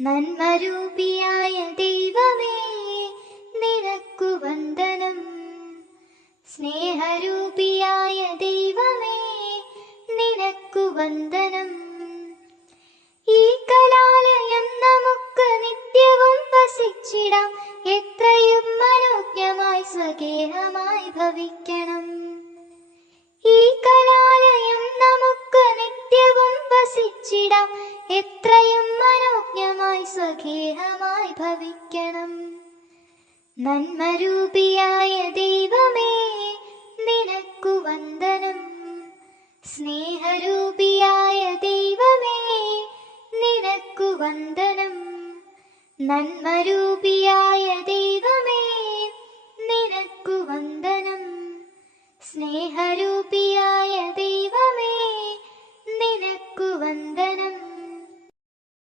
നന്മരൂപിയായ ദൈവമേ നിനക്കു വന്ദനം. സ്നേഹരൂപിയായ ദൈവമേ നിനക്കു വന്ദനം. ഈ കലാലയം നമുക്ക് നിത്യവും വസിച്ചിടാം, എത്രയും മനോജ്ഞമായി സ്വകേഹമായി ഭവിക്കണം. ഈ കലാലയം നമുക്ക് നിത്യവും വസിച്ചിടാം, എത്രയും മനോജ്ഞമായി സ്വകേഹമായി ഭവിക്കണം. നന്മരൂപിയായ ദൈവമേ നിനക്കു വന്ദനം. സ്നേഹരൂപിയായ ദൈവമേ നിനക്കു വന്ദനം. നന്മരൂപിയായ ദൈവമേ നിനക്കു വന്ദനം. സ്നേഹരൂപിയായ ദൈവമേ നിനക്കു വന്ദനം.